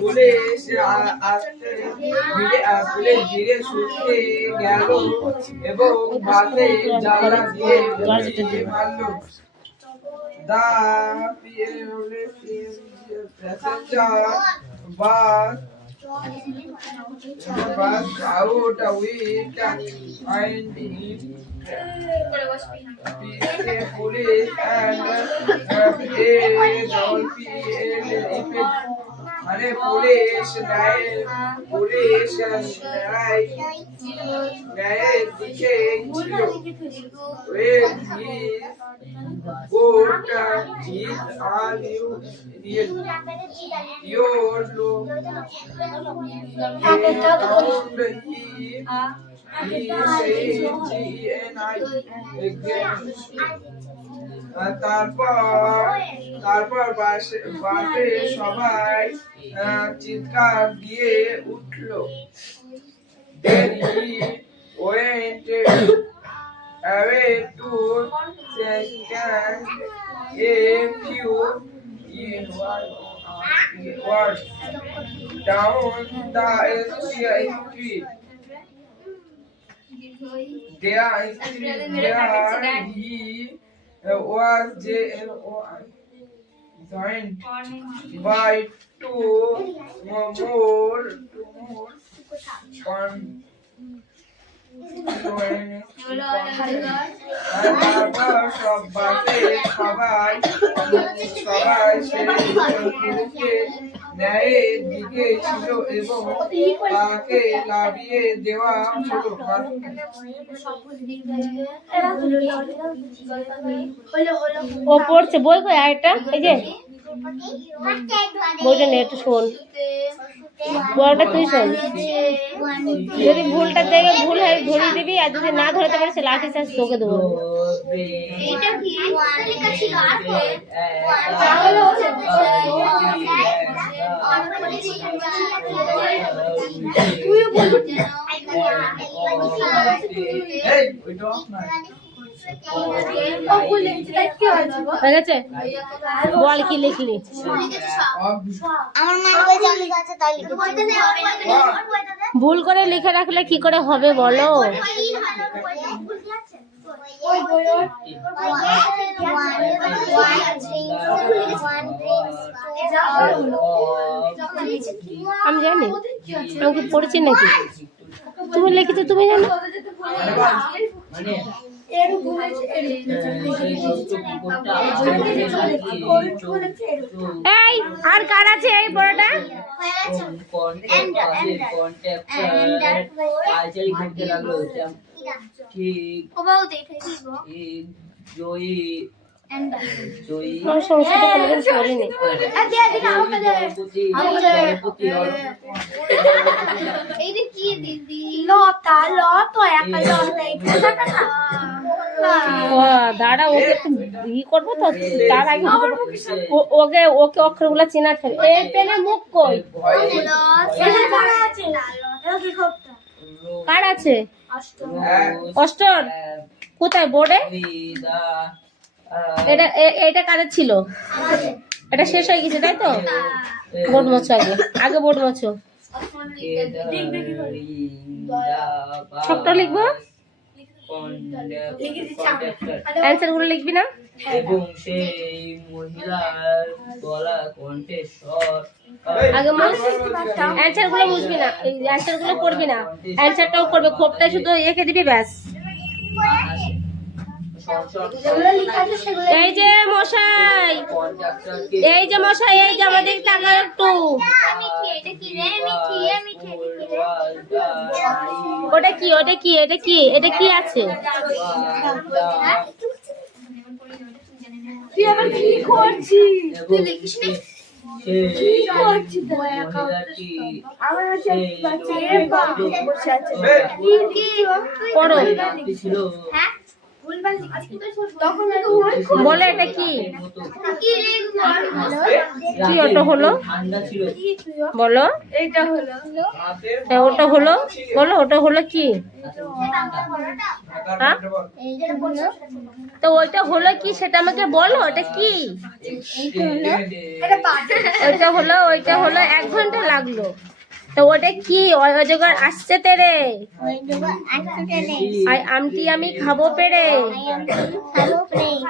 Police ধীরে সুস্থে গেল এবং বাসে জানলা দিয়ে মারল। The passenger was out with and police and अरे पुलिस नए दिखे छिलो when he got his all you your look he said তারপর বাসে সবাই চিৎকার দিয়ে উঠল। Then he went away to stand a few words down the street. There he was joined by two more সবাই ন্যায়ের দিকে ছিল এবং তাকে লাভিয়ে দেওয়া হলো। ও পড়ছে বই কই আরেকটা এই যে বইটা নে একটু শোন বড়টা তুই শোন যদি ভুলটা দেখে ভুল হয় ধরে দিবি আর যদি না ধরতে পারিস লাঠি চার্জ তোকে দেবো বল কি লিখলি ভুল করে লিখে রাখলে কি করে হবে বলো আমি জানি আমি পড়েছি নাকি তুমি লিখেছো তুমি জানো এই আর কার আছে এই বড়টা দাঁড়া ওকে ই করবো তো তার আগে ওকে ওকে অক্ষরগুলো চেনা থাকবে এই পেনে মুখ কই কার আছে অষ্টর কোথায় বোর্ডে এটা এটা কাদের ছিল এটা শেষ হয়ে গেছে তাই তো বোর্ড মোছো আগে আগে বোর্ড মোছো সবটা লিখবো অ্যানসার গুলো লিখবি না এবং সেই মহিলার গলা কণ্ঠে স্বর আগে অ্যানসার গুলো বুঝবি না অ্যানসার গুলো করবি না অ্যানসারটাও করবে খোপটা শুধু এঁকে দিবি ব্যাস এই যে মশাই এই যে মশাই এই যে আমাদের টাকা একটু ওটা কি ওটা কি এটা কি এটা কি আছে তুই আবার কি করছিস তুই লিখিস নি বলো এটা কি? কি ওটা হলো? ঠান্ডা ছিল। বলো ওটা হলো, বলো ওটা হলো কি? হ্যাঁ? তো ওইটা হলো কি সেটা আমাকে বলো, ওটা কি? ওইটা হলো 1 ঘন্টা লাগলো। তো ওটা কি? অজগর আসছে তেরে, আর আমটি আমি খাবো পেরে,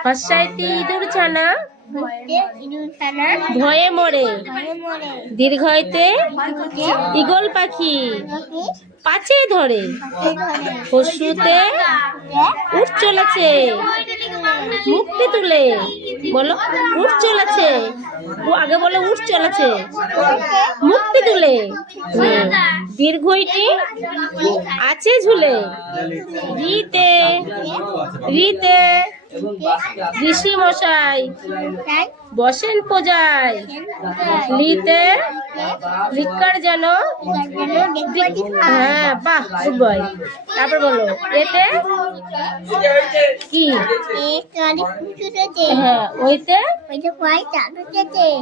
হর্ষাইতি ইঁদুর ছানা ভয়ে মরে, দীর্ঘইতে ঈগল পাখি পাছে ধরে, পশুতে উঠ চলেছে মুক্তি তুলে। বলো উঠ চলেছে, আগে বলো উঠ চলেছে মুক্তি তুলে। দীর্ঘইটি আছে ঝুলে, রিতে রিতে ঋষি মশাই বসেন পূজায়, লিতে লিকার যেন। হ্যাঁ বাহ, গুড বয়। তারপর বলো এতে কি? হ্যাঁ ওইতে,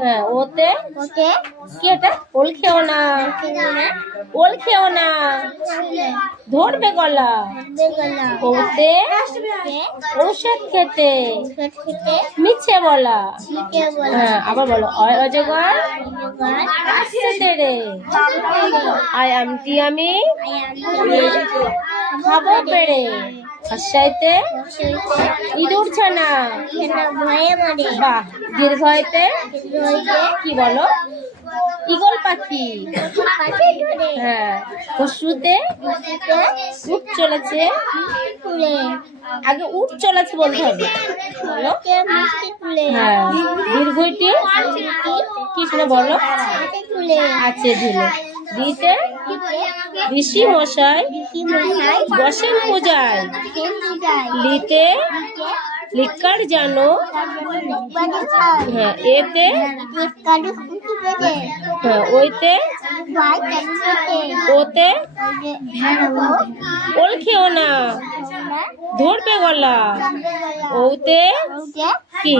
হ্যাঁ ওতে কি? এটা ওল খেও না, ওল খেও না ধরবে গলা, ওতে ঔষধ খেতে মিছে বলা। হ্যাঁ আবার বলো অজগর আসছে তেরে, আয় আমটি আমি খাবো পেরে, হর্ষাইতে ইঁদুর ছানা বাহ, দীর্ঘইতে কি বলো? ঈগল পাখি। হ্যাঁ পশুতে উঠ চলেছে, আগে উঠ চলেছে বলতে হবে। বলো হ্যাঁ দীর্ঘইটি কি শুনে বলো? আছে ঝুলে, দিতে ঋষি মশাই বসেন পূজায়, লিতে লিকার জানো। হ্যাঁ এতে, হ্যাঁ ওইতে ওতে ওল খেও না ধরবে গলা, ওতে কি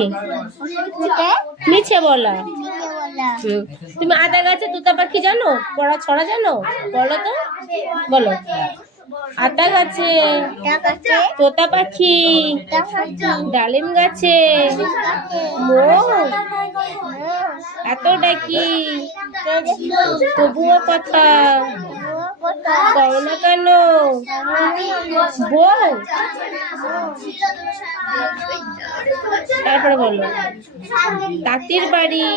মিছে বলা। তুমি আদা গাছে তোতা পাখি জানো, পড়া ছড়া জানো? বলো তো, বলো আতা গাছে তোতা পাখি, ডালিম গাছে মৌ এত ডাকি, তবুও কথা কও না কেন বউ। তারপরে বলো তাঁতির বাড়ি,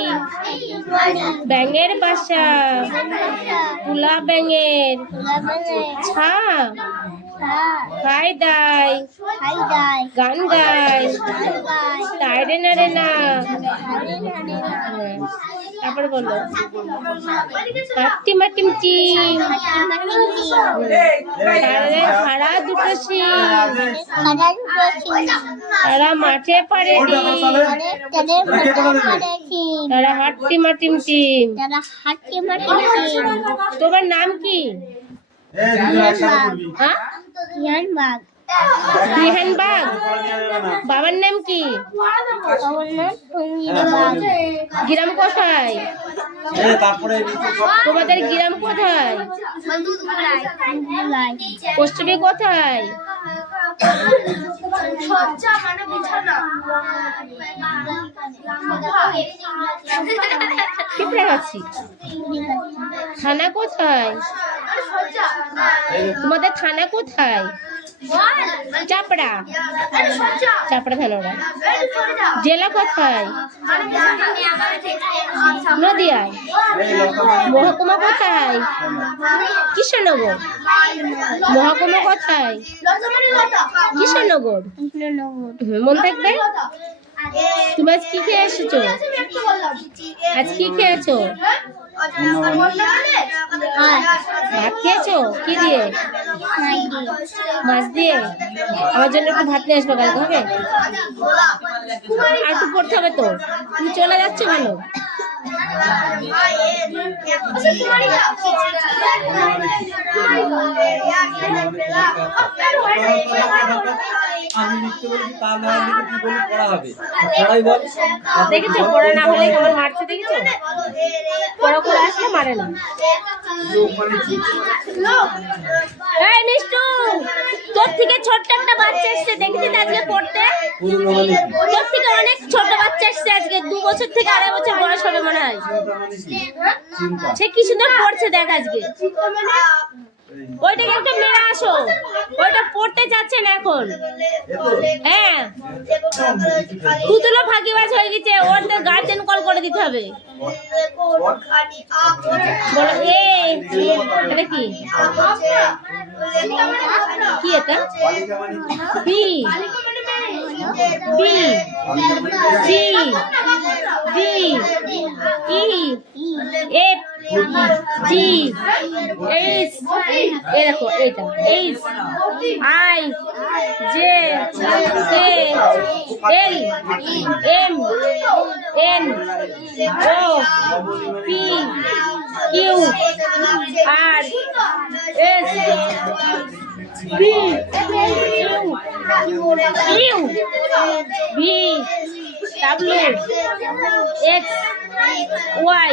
ব্যাঙের বাসা, তুলা ব্যাঙের ছা, খাই দায় গান গায়, তাইরে না রে না। তারপরে বলো মাটি টিম হারা দুটো শিম, তারা মাঠে পারে তারা হাট্টি মাটিম টিম। তোমার নাম কি? বিহানবাগ। বাবার নাম কি? গ্রাম কোথায়? তোমাদের গ্রাম কোথায়? পশ্চিমে কোথায়? থানা কোথায়? তোমাদের থানা কোথায়? চাপড়া, চাপড়া থানা। জেলা কোথায়? নদিয়া। মহকুমা কোথায়? কৃষ্ণনগর। মহকুমা কোথায়? কৃষ্ণনগর। মন থাকবে। তুমি আজ কি খেয়ে এসেছো? আজ কি খেয়েছো? ভাত খেয়েছো? কি দিয়ে? মাছ দিয়ে। আমার জন্য একটু ভাত নিয়ে আসবে, কালকে হবে? আর একটু পড়তে হবে তো। তুমি চলে যাচ্ছ কেন? আমি লিখতে বলেছি তার না লিখে কি বলি পড়া হবে পড়াই বল দেখেছো পড়া না হলে কেমন মারছে দেখেছো পড়া করে আসলে মারে না এই মিষ্টু তোর থেকে ছোট্ট একটা বাচ্চা এসেছে দেখেছিস আজকে পড়তে তোর থেকে অনেক ছোট বাচ্চা এসেছে আজকে 2 বছর থেকে 2.5 বছর বয়স হবে মনে হয় সে কি সুন্দর পড়ছে দেখ আজকে ওইটাকে একটু মেরে আসো ওইটা পড়তে চাচ্ছে না এখন হ্যাঁ তুতুলো ফাঁকিবাজ হয়ে গেছে ওর তো গার্জেন কল করে দিতে হবে বলো এটা কি কি এটা B B C D E F G H এই দেখো এইটা H I J K L M N O P Q R S V Q V W X Y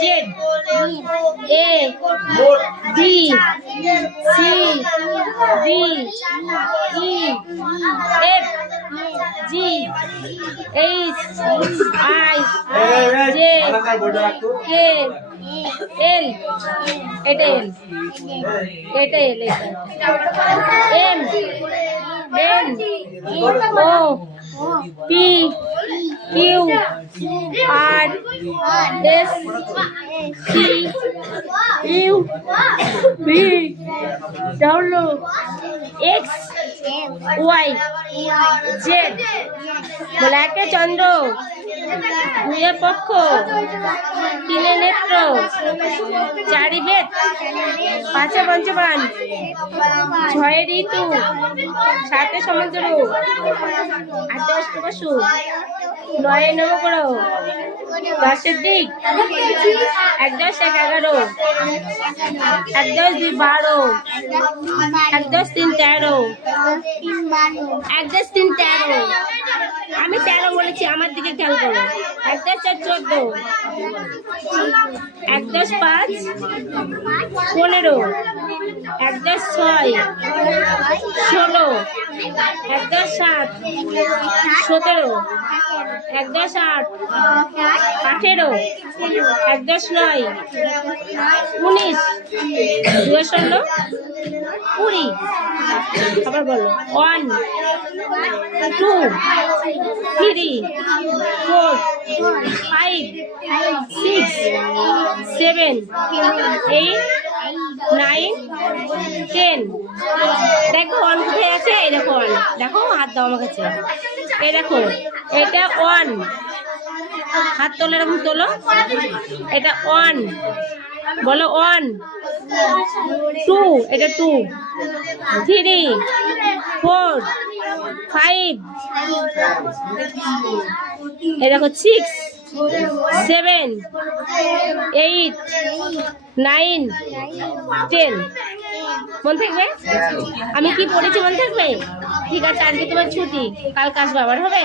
Z A B C D E F G H I J K L এটা L এটা L M N O P Q R S T U V W X Y Z ব্ল্যাকে চন্দ্র দুয়ে পক্ষ তিনে নেত্র চারি বেদ পাঁচে পঞ্চবান ছয়ে ঋতু সাতে সমুদ্র আটে অষ্টবসু নয়ে নবগ্রহ দশের দিক ১-১-১১ ১-১-২-১২ ১-১-৩-১৩ ১-১-৩-১৩ আমি ১৩ বলেছি আমার দিকে খেয়াল করো ১-১-৪-১৪ ১-১-৫-১৫ ১-১-৬-১৬ ১-১-৭-১৭ ১-১-৮-১৮ ১-১-৯-১৯ ২-১৬-২০ আবার বলো 1 2 3 4 5 6 7 8 9 10 দেখো 1 কোথায় আছে এই দেখো 1 দেখো হাত দাও আমার কাছে এই দেখো এটা 1 হাত তোলো এরকম তোলো এটা 1 বলো 1 2 এটা 2 3 4 5 এই দেখো 6 7 8 9 10 মনে থাকবে আমি কি পড়েছি মনে থাকবে ঠিক আছে আজকে তোমার ছুটি কালকে আসবে আবার হবে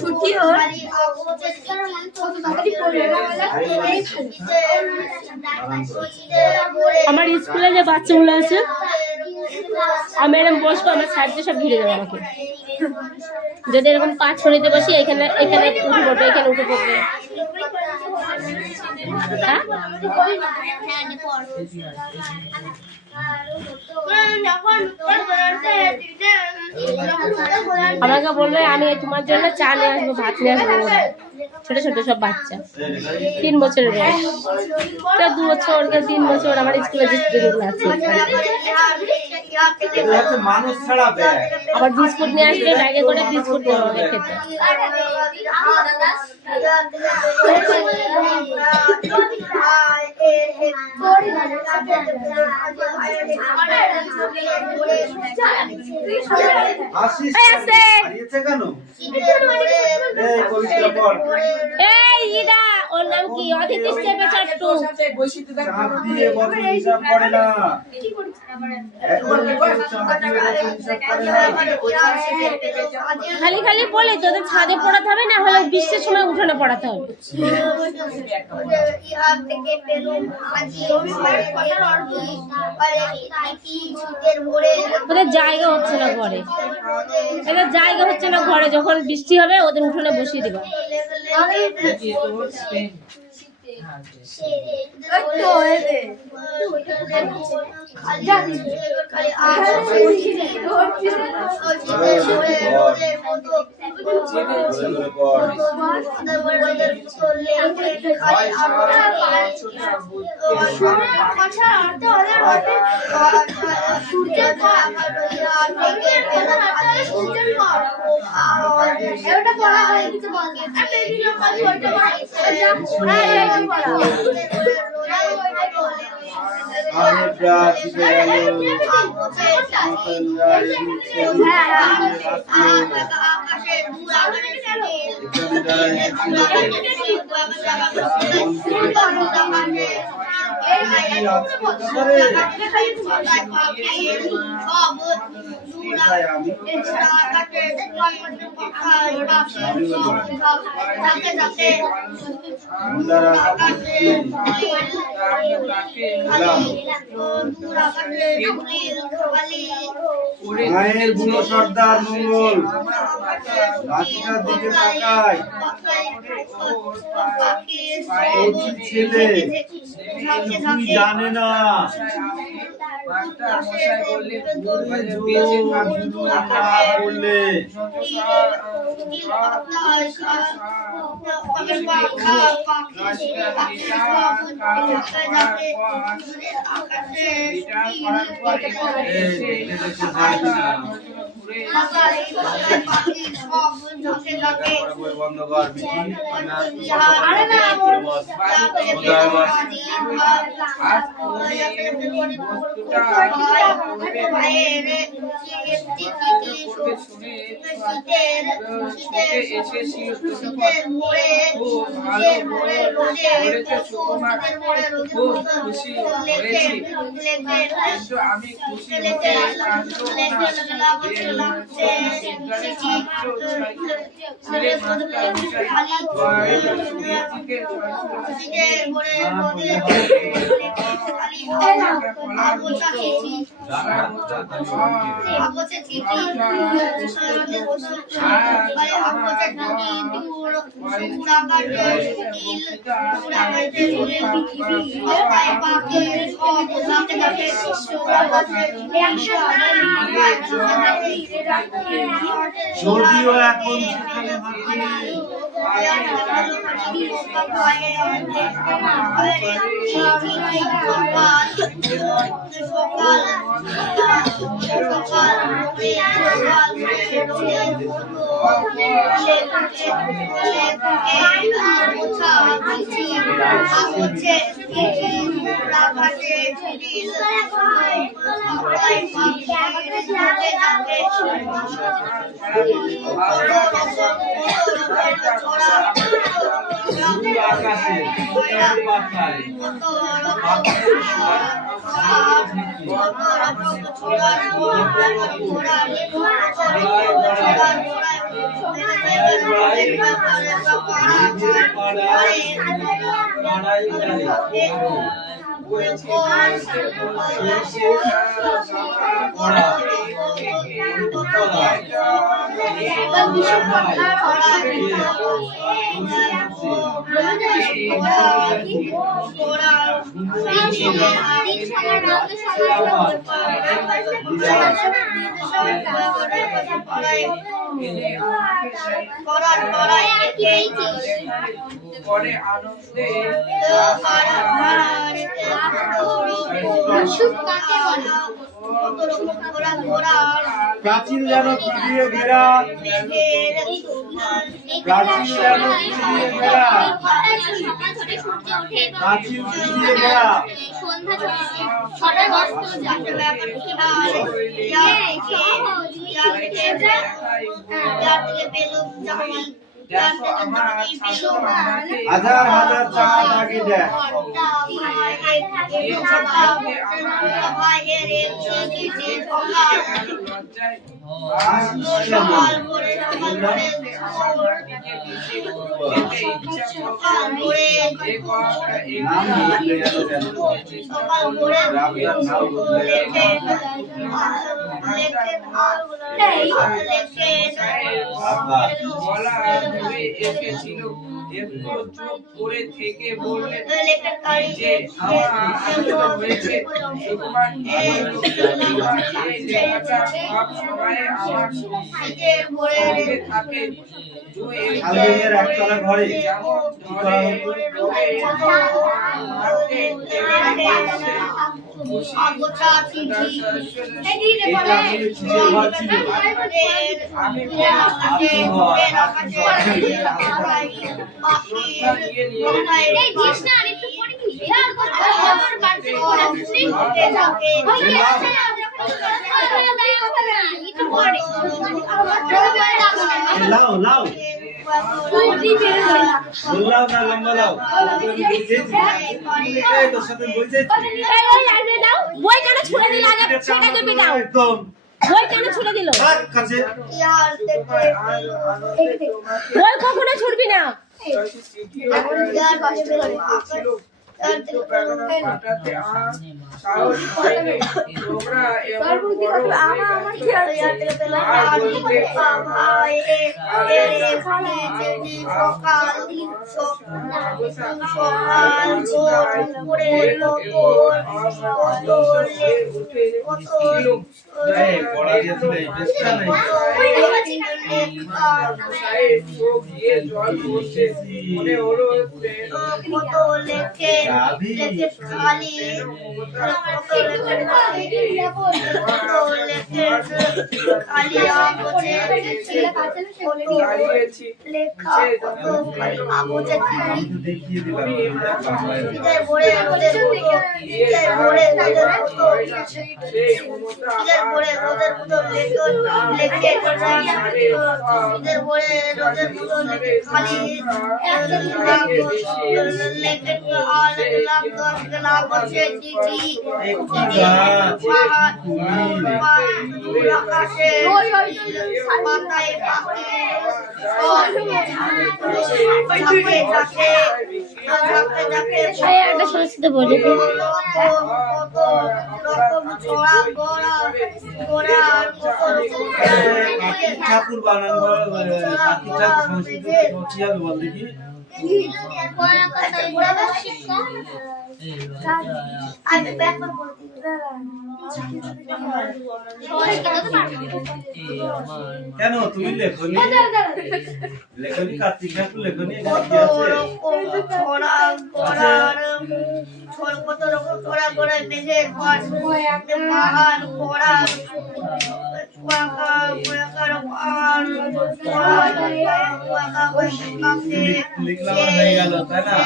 ছুটি আমার স্কুলে যে বাচ্চাগুলো আছে আমি এরকম বসবো আমার সাইডে সব ঘিরে দেবে আমাকে যদি এরকম পা ছড়িতে বসি এখানে এখানে উঠে পড়বে এখানে উঠে পড়বে হ্যাঁ আমাকে বলবে আমি তোমার জন্য চা নিয়ে আসবো ভাত নিয়ে আসবো ছোট ছোট সব বাচ্চা 3 বছরের বয়স 2 বছর 3 বছর আমার স্কুলে যে স্টুডেন্টগুলো আছে আবার বিস্কুট নিয়ে আসবে ব্যাগে করে বিস্কুট দেওয়া হবে খেতে আশিস এই আসছে। হারিয়েছে কেন? এই কবিতা পড়। এই ইদা ওর নাম কি? অদিতি স্টেপে চাট্টু। চাপ দিয়ে বছর হিসাব করে না। এখন চাপ দিয়ে বছর হিসাব করে না। খালি খালি বলে তোদের ছাদে পড়াতে হবে, না হলে বৃষ্টির সময় উঠোনে পড়াতে হবে। ওদের জায়গা হচ্ছে না ঘরে, এদের জায়গা হচ্ছে না ঘরে। যখন বৃষ্টি হবে ওদের উঠোনে বসিয়ে দেবা। মায়ের বুড়ো সর্দার মঙ্গল লাঠিটার দিকে তাকায়। কচি ছেলে কিছুই জানে না। বললে বন্ধ কর আমি খুশি হতে যদিও এখন সেখানে হাঁটি আকাশে পাতায় পরে আনন্দে প্রাচীন যেন কি দিয়ে ঘেরা, প্রাচীন যেন কি দিয়ে ঘেরা, প্রাচীন কি দিয়ে ঘেরা, হাজার হাজার চাঁদ আগে দেখ, এসেছিল একটু চুপ করে থেকে বললেন যে আমার হয়েছে সুকুমার এই লেখাটা সব সময় আমার সঙ্গে থাকে। আলবেনিয়ার একতলা ঘরে যেমন কি করা হতো? এটা আসলে কিসের ঘর ছিল? লাও লাও লাও না লম্বা লাও, এই তোর সাথে বলছে বই কেন ছুড়ে দিল? আগে সেটা তো পেটাও। একদম বই কেন ছুড়ে দিল? কাছে বই কখনো ছুড়বি না। পড়া দিয়েছিল এই চেষ্টা নেই, জল পড়ছে মনে হলো দেখিয়ে দিলাম একটা সংস্কৃত বলে ঠাকুর বানানো ঠাকুর সংস্কৃত কি হবে বল দেখি। কেন তুমি লেখনি? লেখনি কার্তিক ঠাকুর লেখনি? লিখলাম হয়ে গেল তাই না?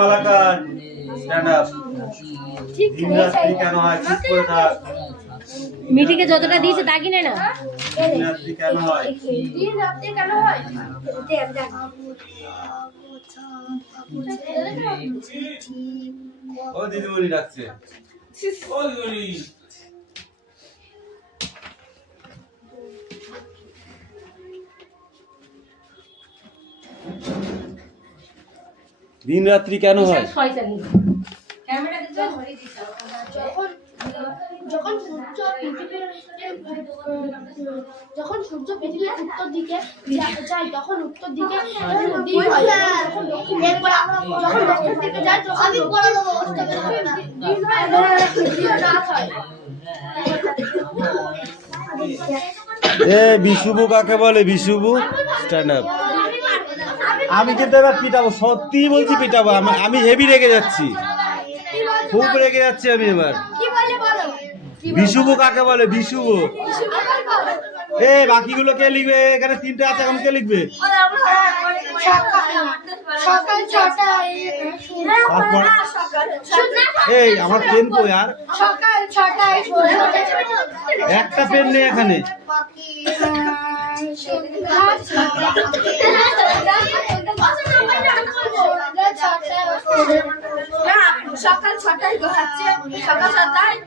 মালাকার স্ট্যান্ড আপ, কেন হয় চুপ করে থাক। মিটিকে যতটা দিয়েছে তা কিনে না। দিন রাত্রি কেন হয়? দিন রাত্রি কেন হয়? ও দিদিমণি ডাকছে। ও দিদিমণি। দিন রাত্রি কেন হয়? যখন সূর্য পৃথিবীর উত্তর দিকে যায় তখন উত্তর দিকে দিন হয়। যখন দক্ষিণ দিকে যায় তখন দিন হয় রাত হয়। এ বিষুবু কাকে বলে? বিষুবু স্ট্যান্ড আপ। আমি কিন্তু এবার পিটাবো, সত্যি বলছি পিটাবো। আমি হেভি রেগে যাচ্ছি, খুব রেগে যাচ্ছি আমি এবার। বিষুবু কাকে বলে? বিষুবু। এ বাকিগুলো কে লিখবে? এখানে 3টে আছে, এখন কে লিখবে? সকাল 6টায়। তারপর এই আমার পেন কই? আর সকাল 6টায় একটা পেন নেই এখানে। সকাল 6টায় হচ্ছে সকাল 6টায়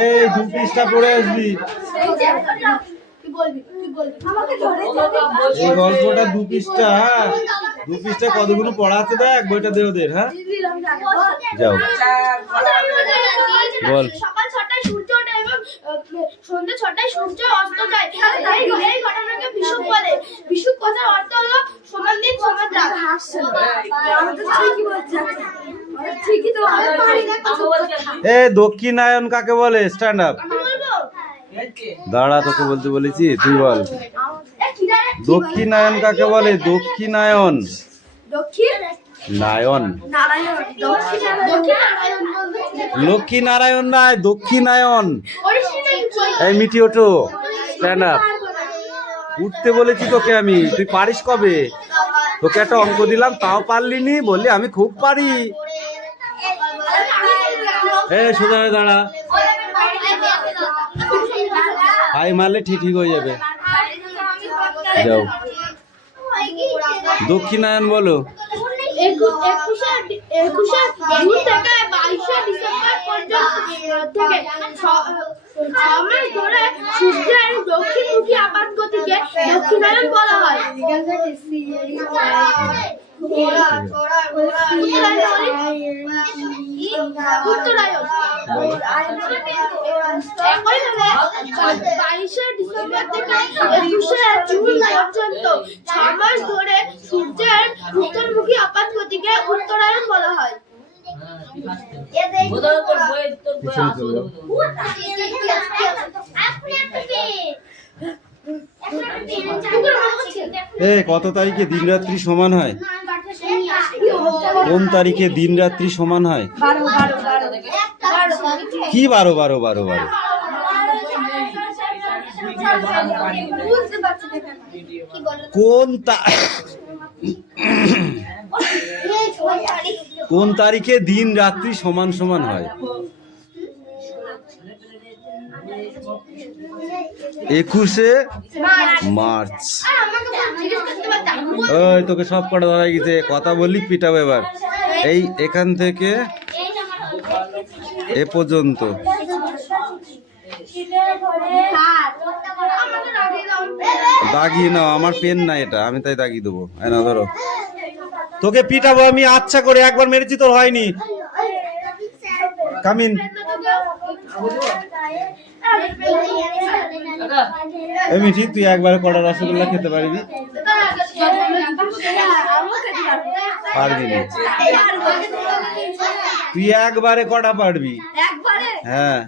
এই 2 পৃষ্ঠা পড়ে আসবি। এই গল্পটা 2 পৃষ্ঠা। হ্যাঁ 2 পৃষ্ঠায় কতগুলো পড়া আছে দেখ, বইটা দে ওদের। হ্যাঁ যাও বল। সকাল 6টায় সূর্য ওঠে এবং সন্ধ্যে 6টায় সূর্য অস্ত যায়। এই ঘটনাকে বিষুব বলে। বিষুব কথার অর্থ হলো সমান দিন সমান রাত। ঠিকই তো। এ দক্ষিণায়ন কাকে বলে? Stand up. দাঁড়া, তোকে বলতে বলেছি, তুই বল। দক্ষিণায়ন কাকে বলে? দক্ষিণায়ন। নায়ন। লক্ষ্মী নারায়ণ নয়, দক্ষিণায়ন। এই মিটি ওঠো, স্ট্যান্ড আপ। উঠতে বলেছি তোকে আমি, তুই পারিস কবে? তোকে একটা অঙ্ক দিলাম তাও পারলি নি, বললি আমি খুব পারি। এ সোজা হয়ে দাঁড়া, হাই মারলে ঠিক হয়ে যাবে। যাও, দক্ষিণায়ন বলো। 21শে জুন থেকে 22শে ডিসেম্বর পর্যন্ত থেকে 6 মাস ধরে সূর্যের দক্ষিণমুখী আপাত গতিকে দক্ষিণায়ন বলা হয়। উত্তরায়ণ 22শে ডিসেম্বর থেকে 21শে জুন পর্যন্ত 6 মাস ধরে সূর্যের উত্তরমুখী আপাত গতিকে উত্তরায়ণ বলা হয়। এ কত তারিখে দিন রাত্রি সমান হয়? কোন তারিখে দিন রাত্রি সমান হয়? কি 12? কোন তারিখে দিন রাত্রি সমান সমান হয়? 21শে মার্চ। ওই তোকে সব কটা ধরা গেছে, কথা বললি পিটাবো এবার। এই এখান থেকে এ পর্যন্ত। দাগিয়ে নাও, আমার পেন না এটা, আমি তাই দাগিয়ে দেবো। না ধরো, তোকে পিটাবো আমি আচ্ছা করে, একবার মেরেছি তোর হয়নি। কামিন। মিঠি, তুই একবারে কড়া রসগোল্লা খেতে পারবি? পারবি না, তুই একবারে কটা পারবি? হ্যাঁ,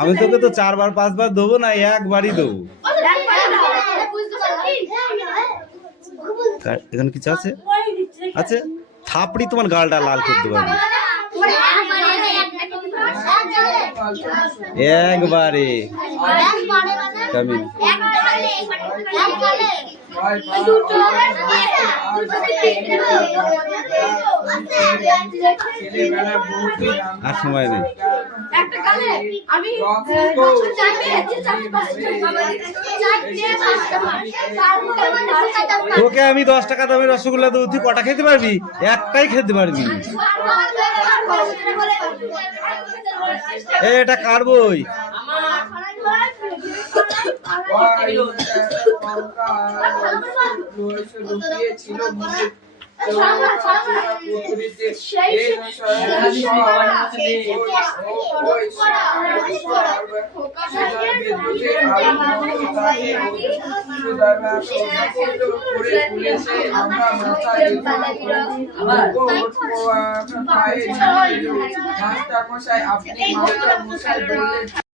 আমি তোকে তো 4বার 5বার দেবো না, একবারই দেবো। এখানে কিছু আছে? আছে, থাপড়ি তোমার গালটা লাল করতে পারবি। একবারে কামিং। আর সময় নেই। তোকে আমি 10 টাকা দামের রসগোল্লা দেবো, তুই কটা খেতে পারবি? একটাই খেতে পারবি। এটা কার বই? লুকিয়েছিল মাস্টার মশাই, আপনি মাস্টার মশাই বললেন